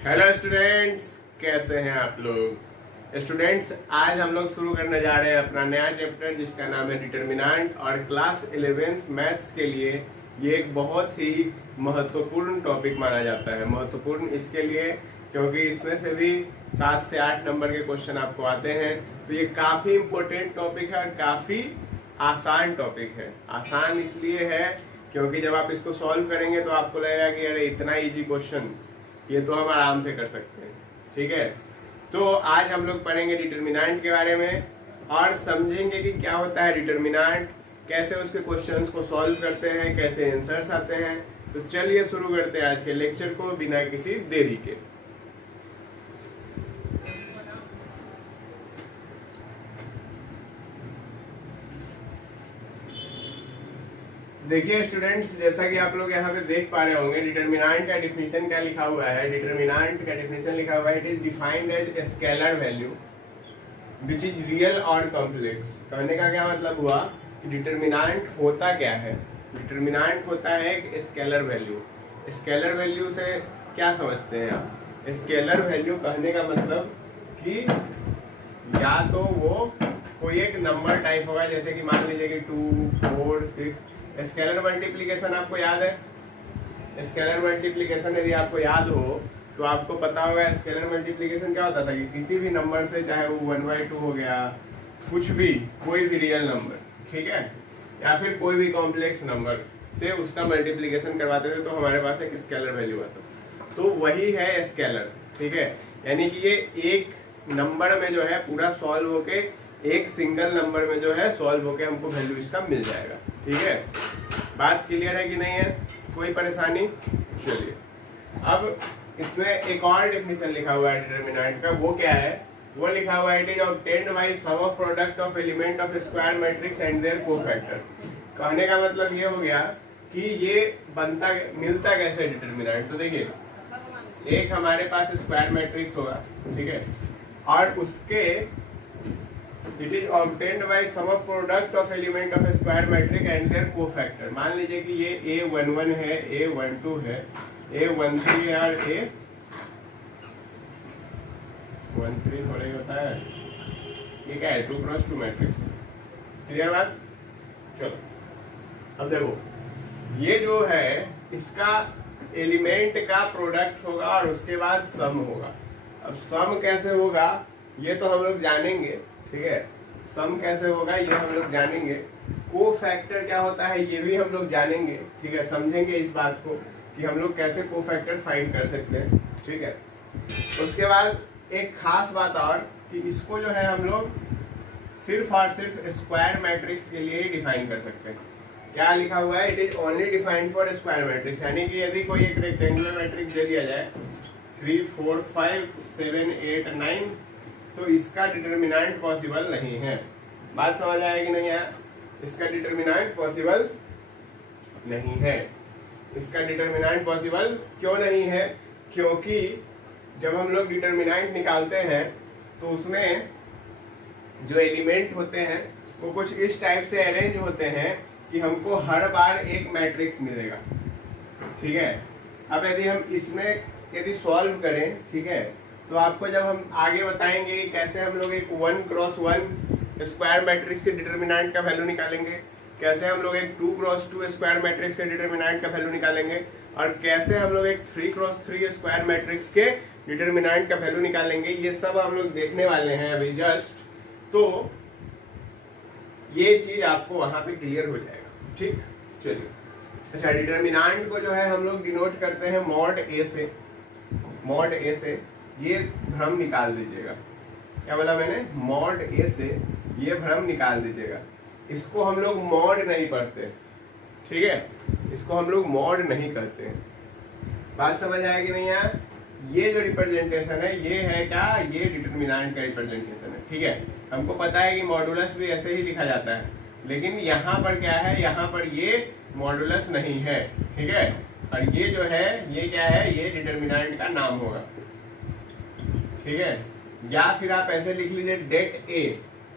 Hello students, कैसे हैं आप लोग। स्टूडेंट्स, आज हम लोग शुरू करने जा रहे हैं अपना नया चैप्टर जिसका नाम है डिटर्मिनेंट। और क्लास 11th मैथ्स के लिए ये एक बहुत ही महत्वपूर्ण टॉपिक माना जाता है। महत्वपूर्ण इसके लिए क्योंकि इसमें से भी 7 से 8 नंबर के क्वेश्चन आपको आते हैं। तो ये काफ़ी इम्पोर्टेंट टॉपिक है और काफ़ी आसान टॉपिक है। आसान इसलिए है क्योंकि जब आप इसको सॉल्व करेंगे तो आपको लगेगा कि अरे इतना ईजी क्वेश्चन, ये तो हम आराम से कर सकते हैं। ठीक है, तो आज हम लोग पढ़ेंगे डिटर्मिनेंट के बारे में और समझेंगे कि क्या होता है डिटर्मिनेंट, कैसे उसके क्वेश्चंस को सॉल्व करते हैं, कैसे आंसर्स आते हैं। तो चलिए शुरू करते हैं आज के लेक्चर को बिना किसी देरी के। देखिए स्टूडेंट्स, जैसा कि आप लोग यहाँ पे देख पा रहे होंगे, डिटर्मिनेंट का डिफिनीशन क्या लिखा हुआ है। डिटर्मिनेंट का डिफिनीशन लिखा हुआ है, it is defined as scalar value which is real और कॉम्प्लेक्स। कहने का क्या मतलब हुआ कि डिटर्मिनेंट होता क्या है। डिटर्मिनेंट होता है एक स्केलर वैल्यू। स्केलर वैल्यू से क्या समझते हैं आप। स्केलर वैल्यू कहने का मतलब कि या तो वो कोई एक नंबर टाइप होगा, जैसे कि मान लीजिए कि 2, 4, 6। स्केलर मल्टीप्लिकेशन आपको याद है। स्केलर मल्टीप्लिकेशन यदि आपको याद हो तो आपको पता होगा स्केलर मल्टीप्लिकेशन क्या होता था कि किसी भी नंबर से, चाहे वो 1/2 हो गया, कुछ भी, कोई भी रियल नंबर, ठीक है, या फिर कोई भी कॉम्प्लेक्स नंबर से उसका मल्टीप्लिकेशन करवाते थे तो हमारे पास एक स्केलर वैल्यू आता। तो वही है स्केलर, ठीक है। यानी कि ये एक नंबर में जो है पूरा सॉल्व होके, एक सिंगल नंबर में जो है सॉल्व होके हमको वैल्यू इसका मिल जाएगा। ठीक है, बात क्लियर है कि नहीं है, कोई परेशानी। चलिए, अब इसमें एक और डेफिनेशन लिखा हुआ है डिटर्मिनेंट का। वो क्या है, वो लिखा हुआ है, it is obtained by sum of product of element of square matrix and their cofactor. कहने का मतलब ये हो गया कि ये बनता, मिलता कैसे डिटर्मिनेंट। तो देखिए, एक हमारे पास स्क्वायर मैट्रिक्स होगा, ठीक है, और उसके it is obtained by sum of product of element of square matrix and their cofactor. मान लीजिए कि ये A11 है, A12 है, A13 है और A13 थोड़ा ही होता है। ये क्या है, 2x2 मैट्रिक्स। क्लियर बात। चलो, अब देखो, ये जो है इसका एलिमेंट का प्रोडक्ट होगा और उसके बाद सम होगा। अब सम कैसे होगा ये तो हम लोग जानेंगे, ठीक है। सम कैसे होगा ये हम लोग जानेंगे। कोफैक्टर क्या होता है ये भी हम लोग जानेंगे, ठीक है। समझेंगे इस बात को कि हम लोग कैसे कोफैक्टर फाइंड कर सकते हैं, ठीक है। उसके बाद एक खास बात और कि इसको जो है हम लोग सिर्फ और सिर्फ स्क्वायर मैट्रिक्स के लिए ही डिफाइन कर सकते हैं। क्या लिखा हुआ है, it is only defined for square matrix. यानी कि यदि कोई एक रेक्टेंगुलर मैट्रिक्स दे दिया जाए 3, 4, 5, 7, 8, 9, तो इसका डिटर्मिनेंट पॉसिबल नहीं है। बात समझ आया कि नहीं आया। इसका डिटर्मिनेंट पॉसिबल नहीं है। इसका डिटर्मिनेंट पॉसिबल क्यों नहीं है, क्योंकि जब हम लोग डिटर्मिनेंट निकालते हैं तो उसमें जो एलिमेंट होते हैं वो कुछ इस टाइप से अरेंज होते हैं कि हमको हर बार एक मैट्रिक्स मिलेगा, ठीक है। अब यदि हम इसमें यदि सॉल्व करें, ठीक है, तो आपको जब हम आगे बताएंगे कि कैसे हम लोग एक 1x1 स्क्वायर मैट्रिक्स के डिटर्मिनेंट का वैल्यू निकालेंगे, कैसे हम लोग एक 2x2 स्क्वायर मैट्रिक्स के डिटर्मिनेंट का वैल्यू निकालेंगे, और कैसे हम लोग एक 3x3 स्क्वायर मैट्रिक्स के डिटर्मिनेंट का वैल्यू निकालेंगे, ये सब हम लोग देखने वाले हैं अभी जस्ट। तो ये चीज आपको वहां पे क्लियर हो जाएगा, ठीक। चलिए, अच्छा, डिटर्मिनेंट को जो है हम लोग डिनोट करते हैं मॉड ए से। मॉड ए से ये भ्रम निकाल दीजिएगा। क्या बोला मैंने, मॉड ए से ये भ्रम निकाल दीजिएगा। इसको हम लोग मॉड नहीं पढ़ते, ठीक है, इसको हम लोग मॉड नहीं कहते हैं। बात समझ आया कि नहीं यार। ये जो रिप्रेजेंटेशन है ये है क्या, ये डिटर्मिनेंट का रिप्रेजेंटेशन है, ठीक है। हमको पता है कि मॉडुलस भी ऐसे ही लिखा जाता है, लेकिन यहाँ पर क्या है, यहाँ पर ये मॉडुलस नहीं है, ठीक है। और ये जो है ये क्या है, ये डिटर्मिनेंट का नाम होगा, ठीक है। या फिर आप ऐसे लिख लीजिए डेट ए,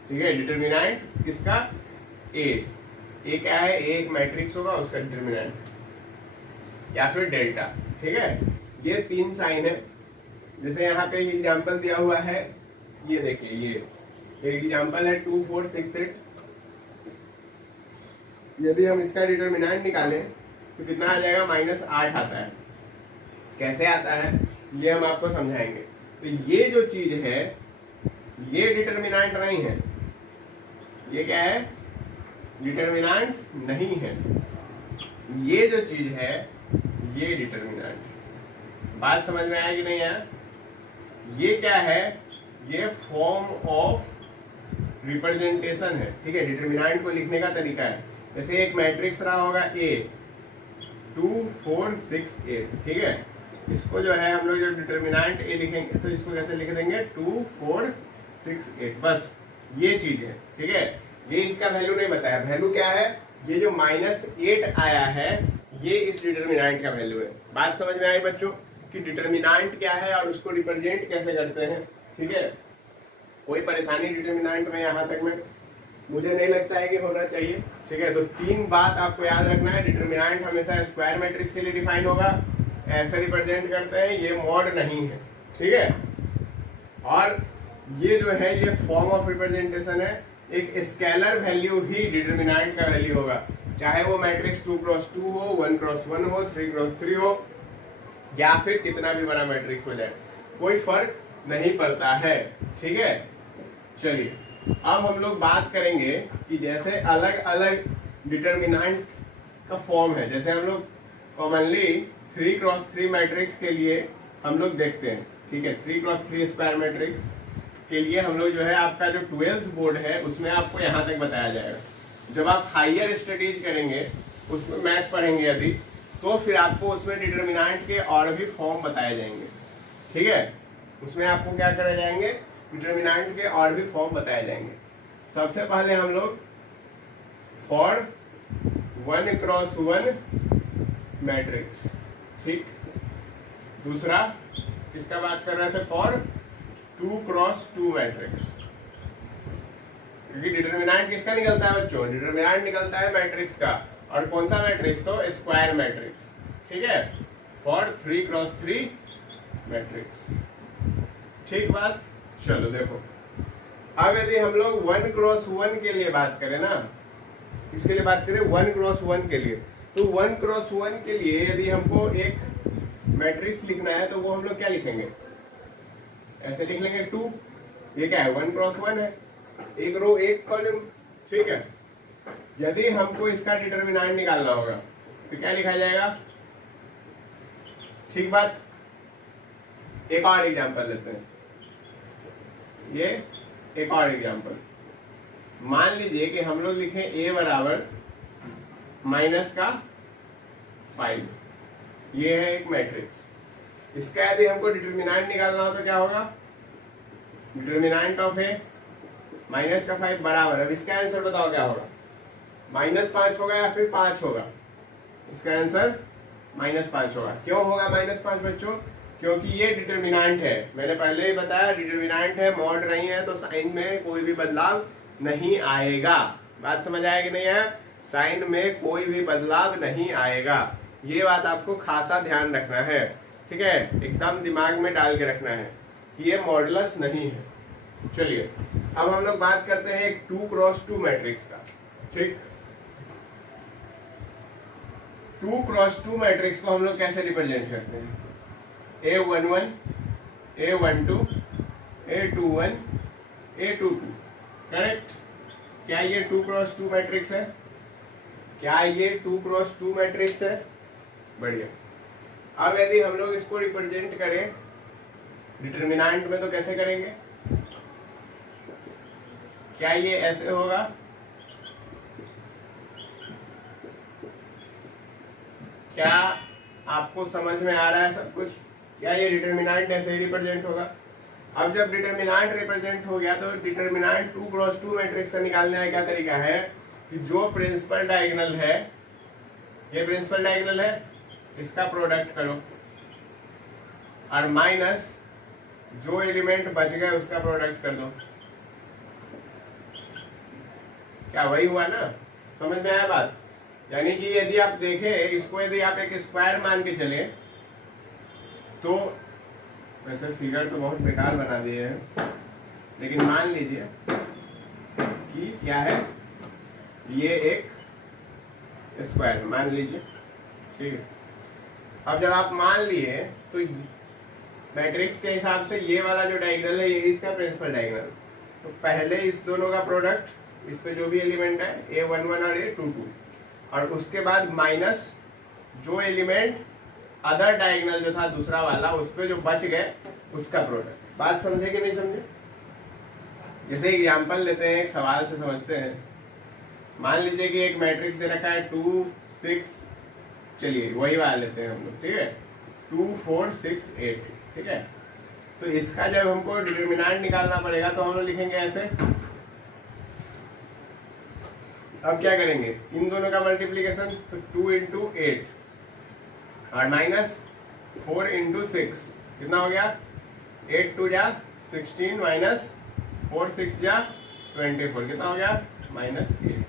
ठीक है। डिटर्मिनेंट किसका, ए क्या है, एक मैट्रिक्स होगा उसका डिटर्मिनेंट, या फिर डेल्टा, ठीक है। ये 3 साइन है, जैसे यहाँ पे एग्जाम्पल दिया हुआ है, ये देखिए, ये एक एग्जाम्पल है 2 4 6 8। यदि हम इसका डिटर्मिनेंट निकालें तो कितना आ जाएगा, -8 आता है। कैसे आता है ये हम आपको समझाएंगे। तो ये जो चीज है ये डिटर्मिनेंट नहीं है, ये क्या है, डिटर्मिनेंट नहीं है। ये जो चीज है ये डिटर्मिनेंट। बात समझ में आया कि नहीं आया? ये क्या है, ये फॉर्म ऑफ रिप्रेजेंटेशन है, ठीक है, डिटर्मिनेंट को लिखने का तरीका है। जैसे एक मैट्रिक्स रहा होगा A 2 4 6 8, ठीक है, इसको जो है हम लोग जो डिटर्मिनेंट A लिखेंगे तो इसको कैसे लिख देंगे, 2 4 6 8, बस ये चीज है, ठीक है। ये इसका वैल्यू नहीं बताया, वैल्यू क्या है, ये जो -8 आया है ये इस डिटर्मिनेंट का वैल्यू है। बात समझ में आई बच्चों कि डिटर्मिनेंट क्या है और उसको रिप्रेजेंट कैसे करते हैं, ठीक है। कोई परेशानी डिटर्मिनेंट में यहाँ तक में मुझे नहीं लगता है कि होना चाहिए, ठीक है। तो 3 बात आपको याद रखना है, डिटर्मिनेंट हमेशा स्क्वायर मैट्रिक्स के लिए डिफाइन होगा, ऐसे रिप्रेजेंट करते हैं, ये मॉड नहीं है, ठीक है। और ये जो है ये फॉर्म ऑफ रिप्रेजेंटेशन है, एक स्केलर वैल्यू ही डिटर्मिनेंट का वैल्यू होगा, चाहे वो मैट्रिक्स 2x2 हो, 1x1 हो, 3x3 हो, या फिर कितना भी बड़ा मैट्रिक्स हो जाए, कोई फर्क नहीं पड़ता है, ठीक है। चलिए अब हम लोग बात करेंगे कि जैसे अलग अलग डिटर्मिनेंट का फॉर्म है, जैसे हम लोग कॉमनली 3x3 मैट्रिक्स के लिए हम लोग देखते हैं, ठीक है, 3x3 स्क्वायर मैट्रिक्स के लिए हम लोग जो है आपका जो 12th बोर्ड है उसमें आपको यहाँ तक बताया जाएगा। जब आप हायर स्टडीज करेंगे, उसमें मैथ पढ़ेंगे यदि, तो फिर आपको उसमें डिटर्मिनेंट के और भी फॉर्म बताए जाएंगे, ठीक है। उसमें आपको क्या करे जाएंगे, डिटर्मिनेंट के और भी फॉर्म बताए जाएंगे। सबसे पहले हम लोग फॉर 1x1 मैट्रिक्स, ठीक। दूसरा किसका बात कर रहे थे, फॉर 2x2 मैट्रिक्स, क्योंकि डिटर्मिनेंट किसका निकलता है बच्चों, डिटर्मिनेंट निकलता है मैट्रिक्स का, और कौन सा मैट्रिक्स, तो स्क्वायर मैट्रिक्स, ठीक है, फॉर 3x3 मैट्रिक्स, ठीक बात। चलो देखो, अब यदि हम लोग 1x1 के लिए बात करें ना, इसके लिए बात करें 1x1 के लिए, तो 1x1 के लिए यदि हमको एक मैट्रिक्स लिखना है तो वो हम लोग क्या लिखेंगे, ऐसे लिख लेंगे 2, ये क्या है, 1x1 है, एक रो एक कॉलम, ठीक है। यदि हमको इसका डिटर्मिनेंट निकालना होगा तो क्या लिखा जाएगा, ठीक बात। एक और एग्जांपल लेते हैं, ये एक और एग्जांपल, मान लीजिए कि हम लोग लिखें a बराबर -5, ये है एक मैट्रिक्स। इसका यदि हमको डिटर्मिनेंट निकालना हो तो क्या होगा, डिटर्मिनेंट ऑफ a -5 बराबर, अब इसका आंसर बताओ क्या होगा, -5 होगा या फिर 5 होगा, इसका आंसर -5 होगा। क्यों होगा -5 बच्चों, क्योंकि ये डिटर्मिनेंट है, मैंने पहले ही बताया डिटर्मिनेंट है, मॉड नहीं है, तो साइन में कोई भी बदलाव नहीं आएगा। बात समझ आया कि नहीं आया, साइन में कोई भी बदलाव नहीं आएगा, ये बात आपको खासा ध्यान रखना है, ठीक है, एकदम दिमाग में डाल के रखना है कि ये मॉडुलस नहीं है। चलिए अब हम लोग बात करते हैं एक 2x2 मैट्रिक्स का, ठीक। 2x2 मैट्रिक्स को हम लोग कैसे रिप्रेजेंट करते हैं, A11 A12 A21 A22, correct. क्या ये 2x2 मैट्रिक्स है, क्या ये 2x2 मैट्रिक्स है, बढ़िया। अब यदि हम लोग इसको रिप्रेजेंट करें डिटर्मिनेंट में तो कैसे करेंगे, क्या ये ऐसे होगा, क्या आपको समझ में आ रहा है सब कुछ, क्या ये डिटर्मिनेंट ऐसे ही रिप्रेजेंट होगा। अब जब डिटर्मिनेंट रिप्रेजेंट हो गया तो डिटर्मिनेंट 2x2 मैट्रिक्स का निकालने का क्या तरीका है कि जो प्रिंसिपल डायगोनल है, ये प्रिंसिपल डायगोनल है, इसका प्रोडक्ट करो, और माइनस जो एलिमेंट बच गए उसका प्रोडक्ट कर दो। क्या वही हुआ ना, समझ में आया बात। यानी कि यदि आप देखें इसको, यदि आप एक स्क्वायर मान के चले तो वैसे फिगर तो बहुत बेकार बना दिए हैं, लेकिन मान लीजिए कि क्या है, ये एक स्क्वायर है मान लीजिए, ठीक है। अब जब आप मान लिए तो मैट्रिक्स के हिसाब से ये वाला जो डायगोनल है ये इसका प्रिंसिपल डायगोनल, तो पहले इस दोनों का प्रोडक्ट, इस पे जो भी एलिमेंट है A11 और A22, और उसके बाद माइनस जो एलिमेंट अदर डायगोनल जो था दूसरा वाला, उस पे जो बच गए उसका प्रोडक्ट। बात समझे कि नहीं समझे? जैसे एग्जांपल लेते हैं, एक सवाल से समझते हैं। मान लीजिए कि एक मैट्रिक्स दे रखा है 2 6, चलिए वही वाला लेते हैं हम लोग, ठीक है, 2 4 6 8, ठीक है। तो इसका जब हमको डिटरमिनेंट निकालना पड़ेगा तो हम लोग लिखेंगे ऐसे। अब क्या करेंगे, इन दोनों का मल्टीप्लीकेशन, तो 2 इंटू 8 और माइनस 4 इंटू 6, कितना हो गया, 8 2 जा 16 माइनस 4 6 जा 24, कितना हो गया, -8।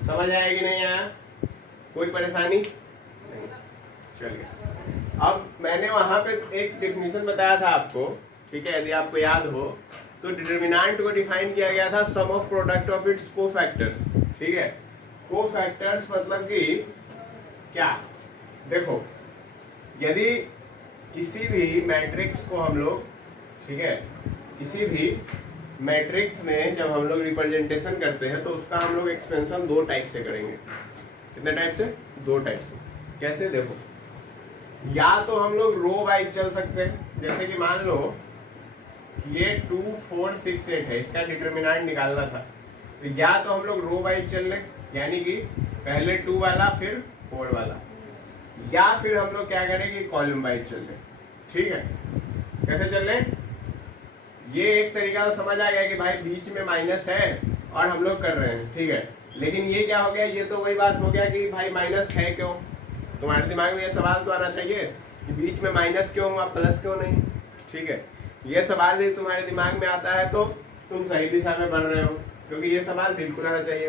समझ आया कि नहीं आया? कोई परेशानी नहीं? चलिए, अब मैंने वहां पे एक डेफिनेशन बताया था आपको, ठीक है, यदि आपको याद हो तो डिटरमिनेंट को डिफाइन किया गया था sum of product of its cofactors, ठीक है। कोफैक्टर्स मतलब कि क्या, देखो यदि किसी भी मैट्रिक्स को हम लोग, ठीक है, किसी भी मैट्रिक्स में जब हम लोग रिप्रेजेंटेशन करते हैं तो उसका हम लोग एक्सपेंशन 2 टाइप से करेंगे। कितने टाइप से? 2 टाइप से। कैसे, देखो, या तो हम लोग रो वाइज चल सकते हैं, जैसे कि मान लो ये 2 4 6 8 है, इसका डिटरमिनेंट निकालना था, तो या तो हम लोग रो वाइज चल लें, यानी कि पहले 2 वाला फिर 4 वाला, या फिर हम लोग क्या करें कि कॉलम वाइज चल लें, ठीक है। कैसे चल लें? ये एक तरीका तो समझ आ गया कि भाई बीच में माइनस है और हम लोग कर रहे हैं, ठीक है। लेकिन ये क्या हो गया, ये तो वही बात हो गया कि भाई माइनस है क्यों। तुम्हारे दिमाग में ये सवाल तो आना चाहिए कि बीच में माइनस क्यों हुआ, प्लस क्यों नहीं, ठीक है। ये सवाल यदि तुम्हारे दिमाग में आता है तो तुम सही दिशा में बढ़ रहे हो, क्योंकि ये सवाल बिल्कुल आना चाहिए।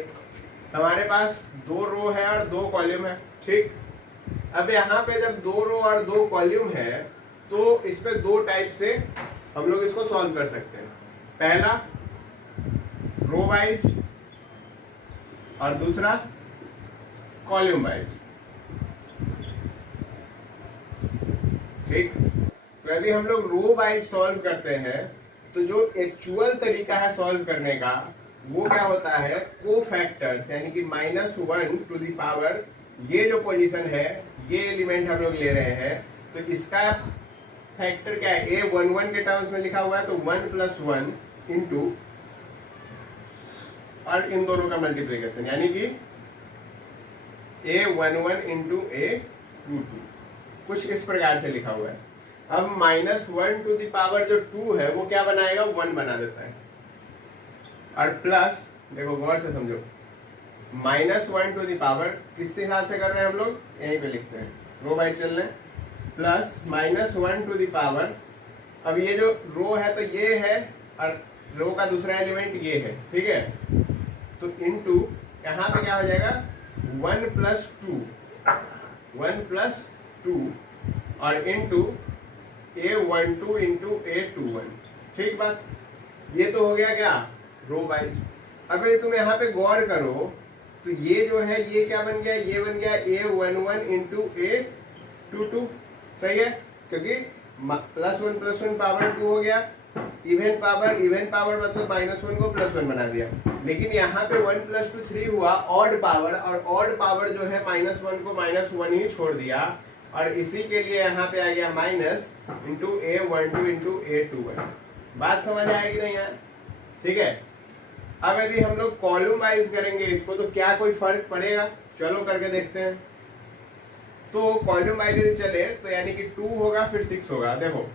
तुम्हारे पास 2 रो है और 2 कॉलम है, ठीक। अब यहाँ पे जब 2 रो और 2 कॉलम है तो इस पे 2 टाइप से हम लोग इसको सॉल्व कर सकते हैं। पहला रो वाइज और दूसरा कॉलम वाइज, ठीक। तो यदि हम लोग रो वाइज सॉल्व करते हैं तो जो एक्चुअल तरीका है सॉल्व करने का वो क्या होता है, कोफैक्टर्स, यानी कि -1 टू द पावर, ये जो पोजीशन है, ये एलिमेंट हम लोग ले रहे हैं, तो इसका फैक्टर क्या है, A11 के टर्म्स में लिखा हुआ है, तो 1 + 1 इंटू, और इन दोनों का मल्टीप्लिकेशन, यानी कि A11 इंटू A22, कुछ इस प्रकार से लिखा हुआ है। अब -1 टू द पावर जो 2 है वो क्या बनाएगा, 1 बना देता है, और प्लस, देखो गौर से समझो, -1 टू द पावर किस हिसाब से कर रहे हैं हम लोग, यहीं पे लिखते हैं, रो बाई चल रहे हैं, प्लस -1 टू द पावर, अब ये जो रो है तो ये है और रो का दूसरा एलिमेंट ये है, ठीक है। तो इनटू यहाँ पे क्या हो जाएगा, 1 + 2, 1 + 2 और इनटू A12 इंटू A21, ठीक बात। ये तो हो गया क्या, रो वाइज। अब यदि तुम यहाँ पे गौर करो तो ये जो है ये क्या बन गया, ये बन गया A11 इंटू A22, सही है, क्योंकि +1 + 1 पावर 2 हो गया, इवन पावर मतलब -1 को +1 बना दिया। लेकिन यहाँ पे 1 + 2 3 हुआ, ऑड पावर, और ऑड पावर जो है -1 को -1 ही छोड़ दिया, और इसी के लिए यहाँ पे आ गया minus into A12 into A21। बात समझ आएगी नहीं यार, ठीक है। अब यदि हम लोग कॉलम वाइज करेंगे इसको तो क्या कोई फर्क पड़ेगा, चलो करके देखते हैं। तो कॉलम वाइज चले तो यानी कि 2 होगा फिर 6 होगा, देखो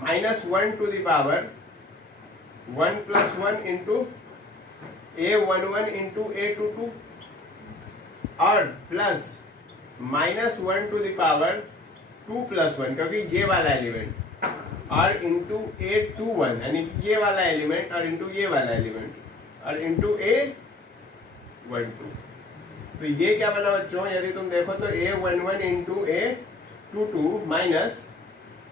-1 to the power 1 + 1 into A11 into A22, और प्लस -1 टू द पावर 2 + 1, क्योंकि ये वाला एलिमेंट, और इंटू A21 यानी कि ये वाला एलिमेंट, और इंटू ये वाला एलिमेंट, और इंटू A12। तो ये क्या बना बच्चों, यदि तुम देखो तो A11 into A22 minus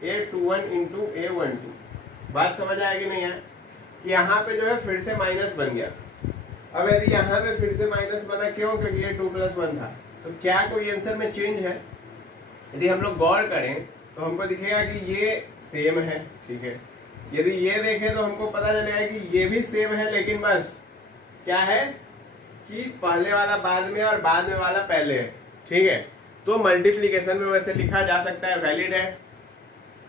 A21 into A12। बात समझ आएगी नहीं है? यहाँ पे जो है फिर से माइनस बन गया। अब यदि यहाँ पे फिर से माइनस बना, क्यों? क्योंकि ये 2+1 था। तो क्या कोई आंसर में चेंज है? यदि हम लोग गौर करें तो हमको दिखेगा कि ये सेम है, ठीक है। यदि ये देखें तो हमको पता चलेगा कि ये भी सेम है, लेकिन बस क्या है कि पहले वाला बाद में और बाद में वाला पहले है, ठीक है। तो मल्टीप्लीकेशन में वैसे लिखा जा सकता है, वैलिड है।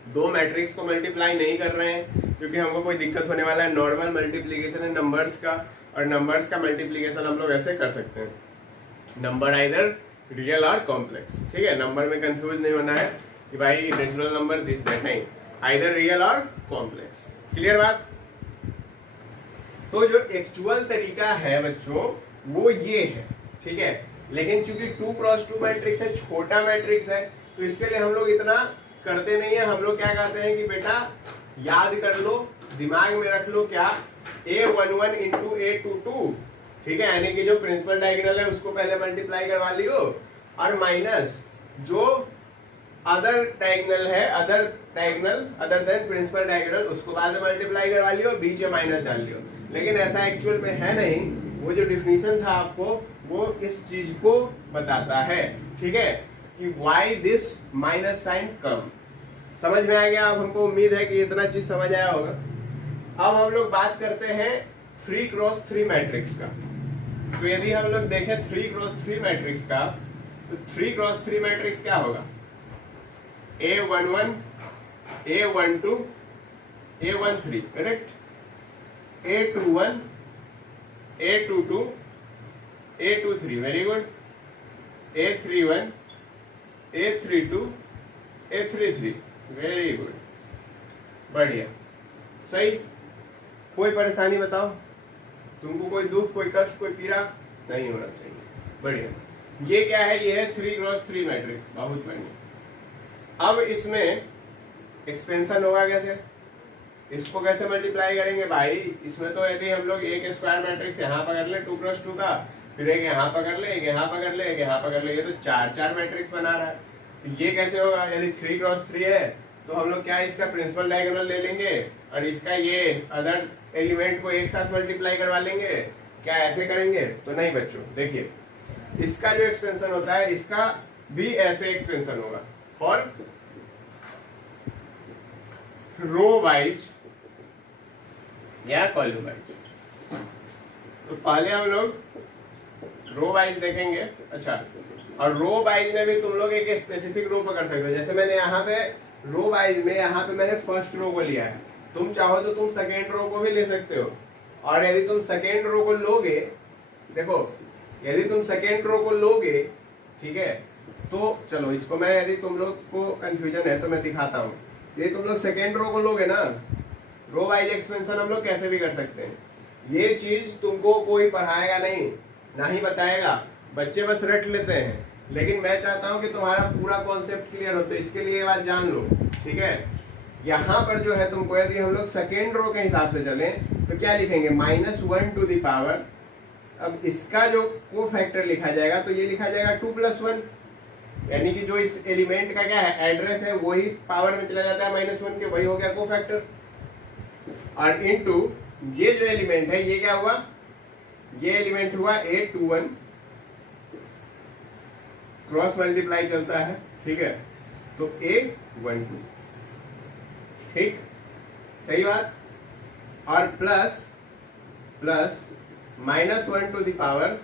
दो मैट्रिक्स को मल्टीप्लाई नहीं कर रहे हैं क्योंकि हमको कोई दिक्कत होने वाला है। नॉर्मल मल्टीप्लीकेशन है नंबर्स का, और नंबर्स का मल्टीप्लीकेशन हम लोग ऐसे कर सकते हैं, नंबर आइदर रियल और कॉम्प्लेक्स, ठीक है। नंबर में कंफ्यूज नहीं होना है कि भाई नेचुरल नंबर दिस दैट, नहीं, आइदर रियल और कॉम्प्लेक्स। क्लियर बात? तो जो एक्चुअल तरीका है बच्चों वो ये है, ठीक है। लेकिन चूंकि 2x2 मैट्रिक्स है, छोटा मैट्रिक्स है, तो इसके लिए हम लोग इतना करते नहीं है। हम लोग क्या कहते हैं कि बेटा याद कर लो, दिमाग में रख लो, क्या A11 इंटू A22, ठीक है। यानी कि जो प्रिंसिपल डायगोनल है उसको पहले मल्टीप्लाई करवा लियो, और माइनस जो अदर डायगोनल है, अदर देन प्रिंसिपल डायगोनल, उसको बाद में मल्टीप्लाई करवा लियो, बीच में माइनस डाल लियो। लेकिन ऐसा एक्चुअल में है नहीं। वो जो डिफिनीशन था आपको वो इस चीज को बताता है, ठीक है, कि व्हाई दिस माइनस साइन कम। समझ में आ गया? अब हमको उम्मीद है कि इतना चीज समझ आया होगा। अब हम लोग बात करते हैं 3x3 मैट्रिक्स का। तो यदि हम लोग देखें 3x3 मैट्रिक्स का, तो 3x3 मैट्रिक्स क्या होगा? A11, A12, A13, correct. A21, A22, A23, very good. A31, A32, A33, very good, बढ़िया, सही। कोई परेशानी बताओ? तुमको कोई दुख, कोई कष्ट, कोई पीड़ा नहीं होना चाहिए, बढ़िया। ये क्या है? ये है 3x3 मैट्रिक्स, बहुत बढ़िया। अब इसमें एक्सपेंशन होगा कैसे? इसको कैसे मल्टीप्लाई करेंगे भाई? इसमें तो यदि हम लोग एक स्क्वायर मैट्रिक्स यहाँ पकड़ ले 2x2 का, फिर एक यहाँ पकड़ ले, एक यहाँ पकड़ ले, एक यहाँ पकड़ ले, ये तो 4 मैट्रिक्स बना रहा है। तो ये कैसे होगा? यदि 3x3 है तो हम लोग क्या इसका प्रिंसिपल डायगोनल ले लेंगे और इसका ये अदर एलिमेंट को एक साथ मल्टीप्लाई करवा लेंगे। क्या ऐसे करेंगे? तो नहीं बच्चों, देखिए इसका जो एक्सपेंशन होता है इसका भी ऐसे एक्सपेंशन होगा, और रो वाइज या कॉलम वाइज। तो पहले हम लोग रो वाइज देखेंगे। अच्छा, और रो वाइज में भी तुम लोग एक स्पेसिफिक रो पकड़ सकते हो। जैसे मैंने यहाँ पे रो वाइज में यहाँ पे मैंने फर्स्ट रो को लिया है, तुम चाहो तो तुम सेकेंड रो को भी ले सकते हो। और यदि तुम सेकेंड रो को लोगे, देखो यदि तुम सेकेंड रो को लोगे, ठीक है, तो चलो इसको मैं, यदि तुम लोग को कंफ्यूजन है तो मैं दिखाता हूँ। यदि तुम लोग सेकेंड रो को लोगे ना, रो वाइज एक्सपेंशन हम लोग कैसे भी कर सकते हैं। ये चीज तुमको कोई पढ़ाएगा नहीं, ना ही बताएगा, बच्चे बस रट लेते हैं। लेकिन मैं चाहता हूं कि तुम्हारा पूरा कॉन्सेप्ट क्लियर हो, तो इसके लिए ये बात जान लो, ठीक है। यहाँ पर जो है तुमको, यदि हम लोग सेकेंड रो के हिसाब से चले तो क्या लिखेंगे? -1 टू द पावर। अब इसका जो को फैक्टर लिखा जाएगा तो ये लिखा जाएगा 2+1, यानी कि जो इस एलिमेंट का क्या है एड्रेस है वही पावर में चला जाता है -1 के, वही हो गया को फैक्टर। और इनटू ये जो एलिमेंट है ये क्या हुआ? ये एलिमेंट हुआ A21, क्रॉस मल्टीप्लाई चलता है, ठीक है, तो A12, ठीक, सही बात। और प्लस -1 टू द पावर,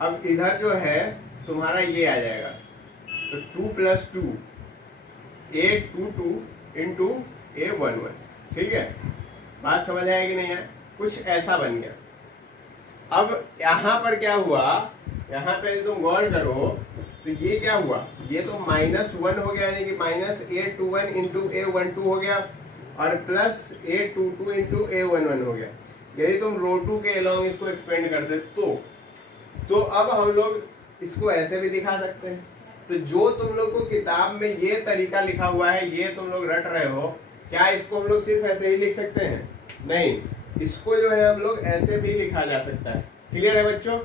अब इधर जो है तुम्हारा ये आ जाएगा, तो 2+2 A22 इंटू A11, ठीक है। बात समझ आएगी नहीं है? कुछ ऐसा बन गया। अब यहाँ पर क्या हुआ? यहाँ पे तुम गौर करो तो ये क्या हुआ? ये तो -1 हो गया, यानी कि -A21 इंटू A12 हो गया, और प्लस A22 इंटू A11 हो गया। यदि तुम रो 2 के अलोंग इसको एक्सपेंड करते तो अब हम लोग इसको ऐसे भी दिखा सकते हैं। तो जो तुम लोग को किताब में ये तरीका लिखा हुआ है, ये तुम लोग रट रहे हो, क्या इसको हम लोग सिर्फ ऐसे ही लिख सकते हैं? नहीं, इसको जो है हम लोग ऐसे भी लिखा जा सकता है। क्लियर है बच्चों?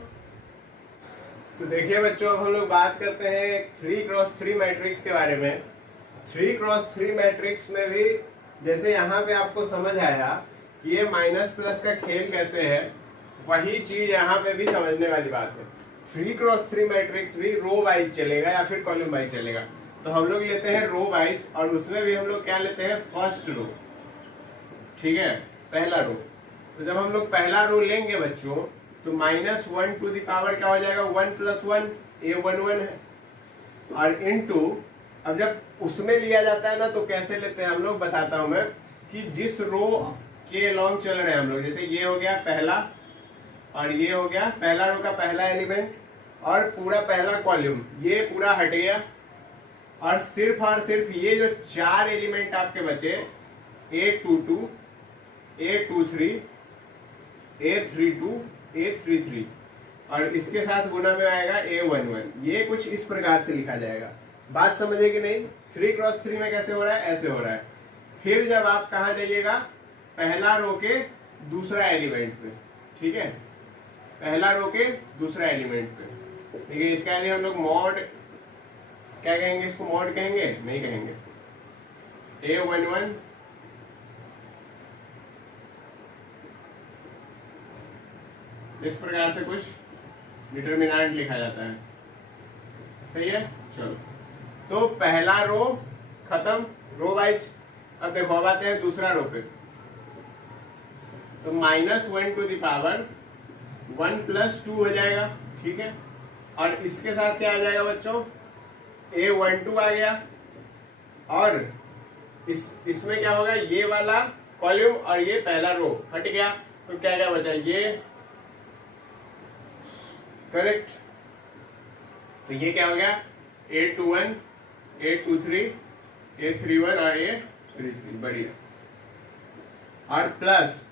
तो देखिए बच्चों, अब हम लोग बात करते हैं 3x3 मैट्रिक्स के बारे में। 3x3 मैट्रिक्स में भी जैसे यहाँ पे आपको समझ आया कि ये माइनस प्लस का खेल कैसे है, वही चीज यहाँ पे भी समझने वाली बात है। 3x3 मैट्रिक्स भी रो वाइज चलेगा या फिर कॉलम वाइज चलेगा। तो हम लोग लेते हैं रो वाइज, और उसमें भी हम लोग क्या लेते हैं, फर्स्ट रो। ठीक है, पहला रो। तो जब हम लोग पहला रो लेंगे बच्चों, तो -1 टू द पावर क्या हो जाएगा, 1 + 1, A11 है, और इनटू, अब जब उसमें लिया जाता है ना तो कैसे लेते हैं हम लोग, बताता हूं मैं, कि जिस रो के अलोंग चल रहे हैं हम लोग, जैसे ये हो गया पहला और ये हो गया पहला रो का पहला एलिमेंट और पूरा पहला कॉलम, ये पूरा हट गया, और सिर्फ ये जो 4 एलिमेंट आपके बचे, A22, A23, A32, A33, और इसके साथ गुना में आएगा A11। ये कुछ इस प्रकार से लिखा जाएगा। बात समझे कि नहीं? 3x3 में कैसे हो रहा है, ऐसे हो रहा है। फिर जब आप कहा जाइएगा, पहला रो के दूसरा एलिमेंट पे, ठीक है, पहला रो के दूसरा एलिमेंट पे, ठीक है, इसका यदि हम लोग मॉड क्या कहेंगे, इसको मॉड कहेंगे, नहीं कहेंगे, A11 इस प्रकार से कुछ डिटरमिनेंट लिखा जाता है। सही है, चलो, तो पहला रो खत्म, रो वाइज। अब देखो, अब आते हैं दूसरा रो पे, तो -1 टू द पावर 1 + 2 हो जाएगा, ठीक है, और इसके साथ क्या आ जाएगा बच्चों, A12 आ गया, और इसमें क्या होगा, ये वाला कॉलम और ये पहला रो हट गया, तो क्या क्या बचा, ये करेक्ट। तो ये क्या हो गया, A21, A23, A31 और A33, बढ़िया, और प्लस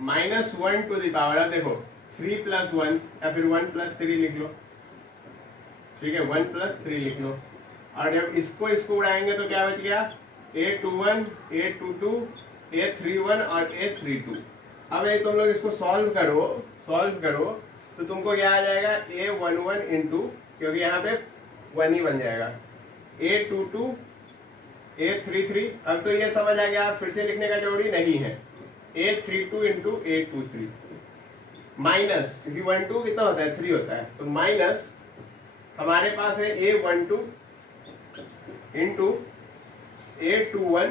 -1 टू द पावर, अब देखो 3 + 1 या फिर 1 + 3 लिख लो, ठीक है, 1 + 3 लिख लो, और जब इसको उड़ाएंगे तो क्या बच गया, A21, A22, A31 और A32। अब ये तुम लोग इसको सॉल्व करो तो तुमको क्या आ जाएगा, A11 इंटू, क्योंकि यहाँ पे 1 ही बन जाएगा, A22, A33। अब तो ये समझ आ गया, फिर से लिखने का जरूरी नहीं है, A32 इंटू A23 माइनस, क्योंकि 1 2 कितना होता है, 3 होता है, तो माइनस हमारे पास है A12 into A21,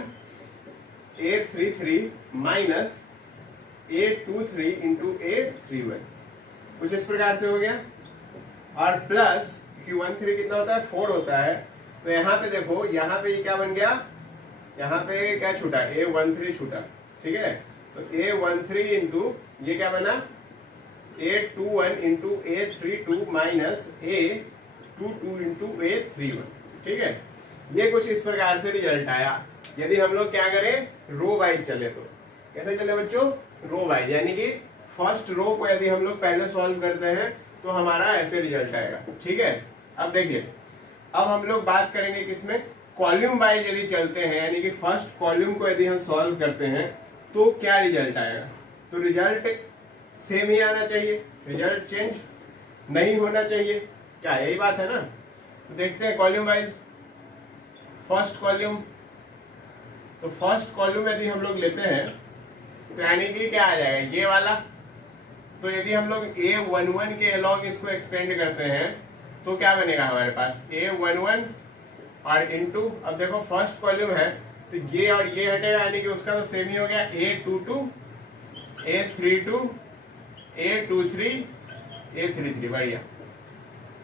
A33 minus A23 into A31, कुछ इस प्रकार से हो गया, और प्लस, क्योंकि 1 3 कितना होता है, 4 होता है, तो यहाँ पे देखो, यहाँ पे ये क्या बन गया, यहाँ पे क्या छूटा, A13 छूटा, ठीक है, तो A13 इंटू ये क्या बना, A21 into A32 minus A22 into A31, ठीक है। ये कुछ इस प्रकार से रिजल्ट आया। यदि हम लोग क्या करें, रो वाइज चले, तो कैसे चले बच्चों, रो वाइज, यानी कि फर्स्ट रो को यदि हम लोग पहले सॉल्व करते हैं तो हमारा ऐसे रिजल्ट आएगा, ठीक है। अब देखिए, अब हम लोग बात करेंगे किसमें, कॉलम वाइज यदि चलते हैं, यानी कि फर्स्ट कॉलम को यदि हम सॉल्व करते हैं तो क्या रिजल्ट आएगा। तो रिजल्ट सेम ही आना चाहिए, रिजल्ट चेंज नहीं होना चाहिए, क्या यही बात है ना। तो देखते हैं कॉलम वाइज, फर्स्ट कॉलम, तो फर्स्ट कॉलम यदि हम लोग लेते हैं तो यानी कि क्या आ जाएगा, ये वाला। तो यदि हम लोग A11 के अलॉन्ग इसको एक्सपेंड करते हैं तो क्या बनेगा हमारे पास, A11 और इंटू, अब देखो फर्स्ट कॉलम है तो ये और ये हटेगा, यानी कि उसका तो सेम ही हो गया, A22, A32, A23, A33, बढ़िया,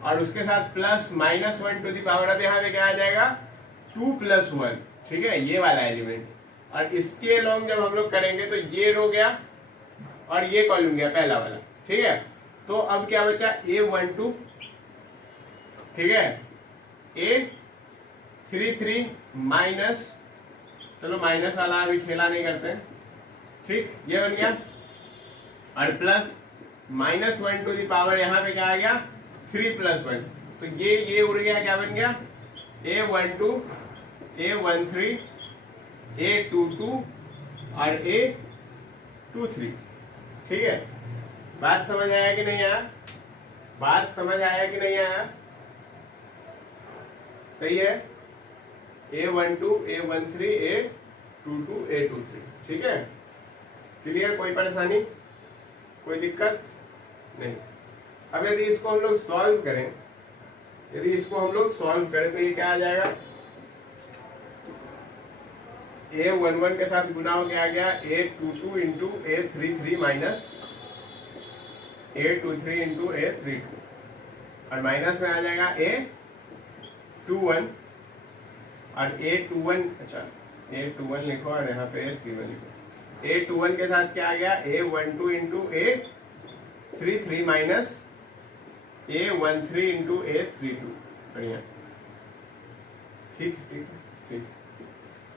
और उसके साथ प्लस -1 टू द पावर, अब यहाँ पे क्या आ जाएगा, 2 + 1, ठीक है, ये वाला एलिमेंट, और इसके अलॉन्ग जब हम लोग करेंगे तो ये रो गया और ये कॉलम गया पहला वाला, ठीक है। तो अब क्या बचा, A12, ठीक है, A33 माइनस, चलो माइनस वाला अभी खेला नहीं करते हैं, ठीक, ये बन गया, और प्लस -1 टू द पावर, यहाँ पे क्या आ गया, 3 + 1, तो ये उड़ गया, क्या बन गया, A12, A13, A22 और A23, ठीक है। बात समझ आया कि नहीं आया, बात समझ आया कि नहीं आया, सही है, A12 A13 A22 A23, ठीक है। क्लियर, कोई परेशानी, कोई दिक्कत नहीं। अब यदि इसको हम लोग सॉल्व करें, तो ये क्या आ जाएगा, A11 के साथ गुना हो गया A22 into A33 minus A23 into A32, और माइनस में आ जाएगा A21 और A21, अच्छा A21 लिखो और यहाँ पे A31 लिखो। A21 के साथ क्या आ गया, A12 into A33 minus A13 into A32, बढ़िया, ठीक।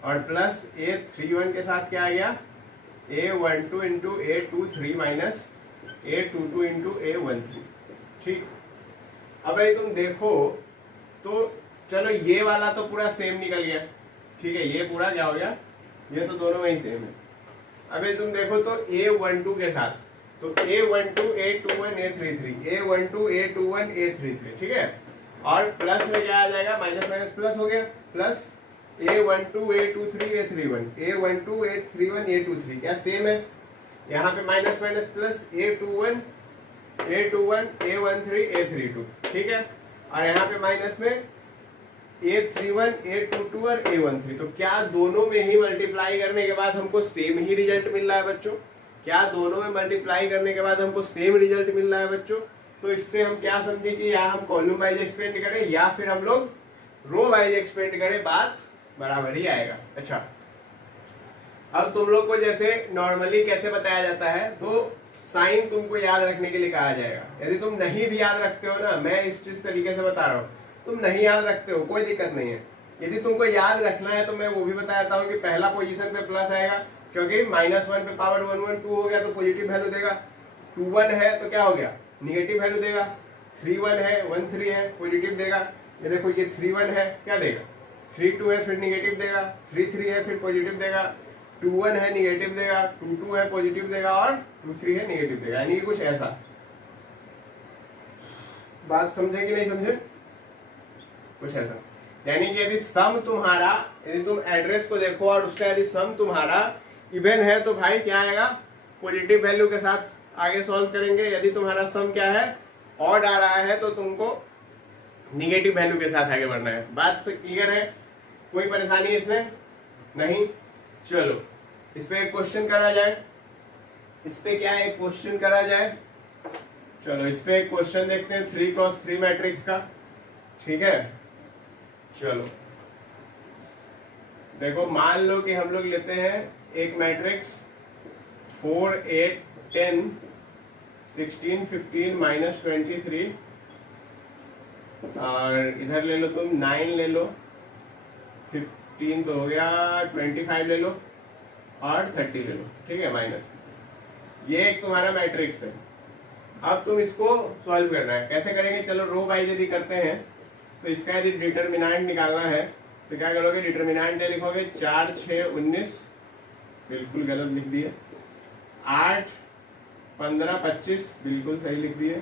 और प्लस A31 के साथ क्या आ गया, A12 into A23 minus A22 into A13, ठीक। अब भाई तुम देखो तो चलो ये वाला तो पूरा सेम निकल गया, ठीक है, ये पूरा क्या हो गया, ये तो दोनों में ही सेम है। अबे तुम देखो तो A12 के साथ, तो A12 A21 A33 A12 A21 A33, ठीक है, और प्लस में क्या आ जाएगा, माइनस माइनस प्लस हो गया, plus A12 A23 A31 A12 A31 A23, क्या सेम है, यहाँ पे minus minus plus A21 A13 A32, ठीक है, और यहाँ पे माइनस में A31 A22 और A13, तो क्या दोनों में ही मल्टीप्लाई करने के बाद हमको सेम ही रिजल्ट मिल रहा है बच्चों, क्या दोनों में मल्टीप्लाई करने के बाद हमको सेम रिजल्ट मिल रहा है बच्चों। तो इससे हम क्या समझे कि या हम कॉलम वाइज एक्सपेंड करें या फिर हम लोग रो वाइज एक्सपेंड करें, बात बराबर ही आएगा। अच्छा, अब तुम लोग को जैसे नॉर्मली कैसे बताया जाता है, तो साइन तुमको याद रखने के लिए कहा जाएगा। यदि तुम नहीं भी याद रखते हो ना, मैं इस तरीके से बता रहा हूँ, तुम नहीं याद रखते हो कोई दिक्कत नहीं है, यदि तुमको याद रखना है तो मैं वो भी बता देता हूँ कि पहला पोजीशन पे प्लस आएगा, क्योंकि -1 पे पावर 1 1 2 हो गया तो पॉजिटिव वैल्यू देगा, 2 1 है तो क्या हो गया, निगेटिव वैल्यू देगा, 3 1 है 1 3 है पॉजिटिव देगा, ये देखो ये 3 1 है क्या देगा, 3 2 है फिर निगेटिव देगा, 3 3 है फिर पॉजिटिव देगा, 2 1 है निगेटिव देगा, 2 2 है पॉजिटिव देगा और 2 3 है निगेटिव देगा, यानी कि कुछ ऐसा। बात समझे कि नहीं समझे, कुछ ऐसा, यानी कि यदि सम तुम्हारा, यदि तुम एड्रेस को देखो और उसका यदि सम तुम्हारा इवन है तो भाई क्या आएगा, पॉजिटिव वैल्यू के साथ आगे सॉल्व करेंगे। यदि तुम्हारा सम क्या है, ऑड आ रहा है तो तुमको निगेटिव वैल्यू के साथ आगे बढ़ना है। बात से क्लियर है, कोई परेशानी इसमें नहीं। चलो इस पे एक क्वेश्चन करा जाए, इस पे क्या एक क्वेश्चन करा जाए, चलो इस पे एक क्वेश्चन देखते हैं 3x3 मैट्रिक्स का, ठीक है। चलो देखो, मान लो कि हम लोग लेते हैं एक मैट्रिक्स 4 8 10 16 15 -23, और इधर ले लो तुम 9 ले लो, 15 तो हो गया, 25 ले लो और 30 ले लो, ठीक है, माइनस। ये एक तुम्हारा मैट्रिक्स है। अब तुम इसको सॉल्व करना है, कैसे करेंगे, चलो रो वाइज यदि करते हैं तो इसका यदि डिटर्मिनेंट निकालना है तो क्या करोगे, डिटर्मिनेंट लिखोगे 4 6 19, बिल्कुल गलत लिख दिए, 8 15 25 बिल्कुल सही लिख दिए,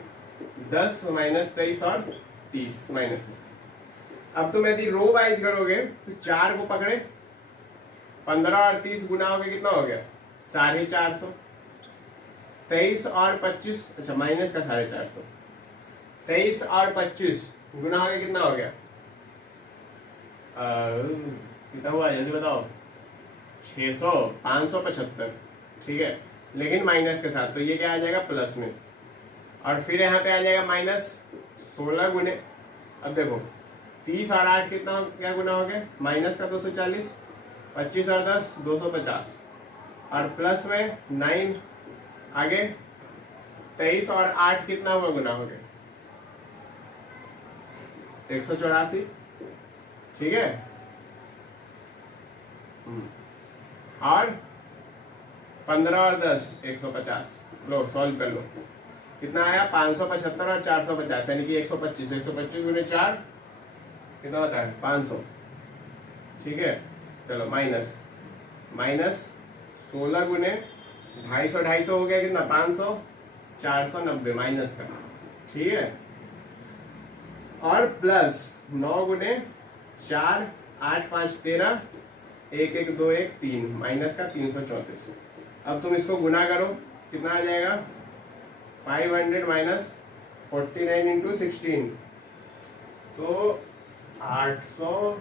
10 -23 और 30 -30। अब तुम यदि रो वाइज करोगे तो 4 को पकड़े, 15 और 30 गुना हो गया, कितना हो गया 450, 23 और 25, अच्छा माइनस का 450, 23 और 25 गुना हो गया, कितना हो गया, कितना हुआ जल्दी बताओ, 600 575, ठीक है, लेकिन माइनस के साथ, तो ये क्या आ जाएगा प्लस में, और फिर यहाँ पे आ जाएगा -16 गुने, अब देखो 30 और 8 कितना क्या गुना हो गया, माइनस का 240, 25 और 10 250, और प्लस में 9 आगे, 23 और 8 कितना हुआ गुना हो गया, 184, ठीक है, और 15 और 10 150, लो सॉल्व कर लो, कितना आया 575 और 450, यानी कि 125, 125 गुने 4 कितना होता है 500, ठीक है। चलो माइनस 16 गुने 250 हो गया, कितना 500, 490 माइनस का, ठीक है, और प्लस 9 गुने 4 8 5 13, 1 1 2 1 3, माइनस का 334। अब तुम इसको गुना करो, कितना आ जाएगा? 500 माइनस 49 इंटू 16, तो 800।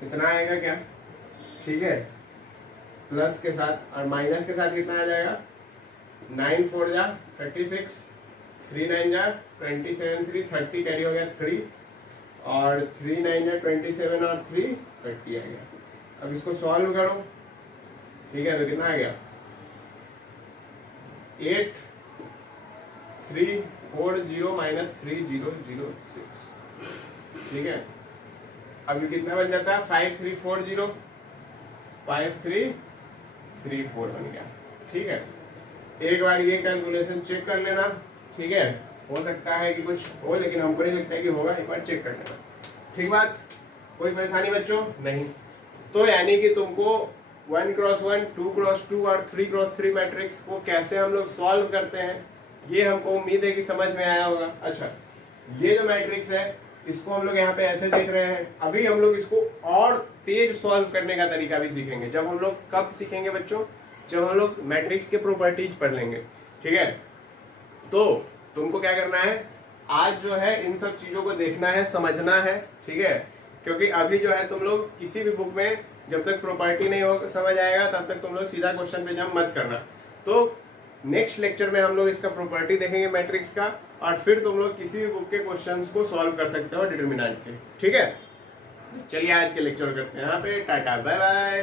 कितना आएगा क्या? ठीक है, प्लस के साथ और माइनस के साथ कितना आ जाएगा? 9 4 जा 36, 3 9 जा 27, 3 30 कैरी हो गया 3, और 3 9 जा 27 और 3 30 आ गया। अब इसको सॉल्व करो, ठीक है, तो कितना आ गया? 8 3 4 0 माइनस 3 0 0 6, ठीक है। अब ये कितना बन जाता है? 5 3 4 0, 5 3 3 4 बन गया, ठीक है। एक बार ये कैलकुलेशन चेक कर लेना, ठीक है, हो सकता है कि कुछ हो, लेकिन हमको नहीं लगता है कि होगा, एक बार चेक कर लेना, ठीक बात? कोई परेशानी बच्चों? नहीं। तो यानी कि तुमको 1x1, 2x2 और 3x3 मैट्रिक्स को कैसे हम लोग सॉल्व करते हैं, ये हमको उम्मीद है कि समझ में आया होगा। अच्छा, ये जो मैट्रिक्स है इसको हम लोग यहाँ पे ऐसे देख रहे हैं, अभी हम लोग इसको और तेज सॉल्व करने का तरीका भी सीखेंगे। जब हम लोग कब सीखेंगे बच्चों? जब हम लोग मैट्रिक्स के प्रॉपर्टीज पढ़ लेंगे, ठीक है। तो तुमको क्या करना है, आज जो है इन सब चीजों को देखना है, समझना है, ठीक है। क्योंकि अभी जो है तुम लोग किसी भी बुक में जब तक प्रॉपर्टी नहीं हो समझ आएगा तब तक तुम लोग सीधा क्वेश्चन पे जंप मत करना। तो नेक्स्ट लेक्चर में हम लोग इसका प्रॉपर्टी देखेंगे मैट्रिक्स का, और फिर तुम लोग किसी भी बुक के क्वेश्चंस को सॉल्व कर सकते हो डिटरमिनेंट के, ठीक है। चलिए आज के लेक्चर करते हैं यहाँ पे, टाटा बाय बाय।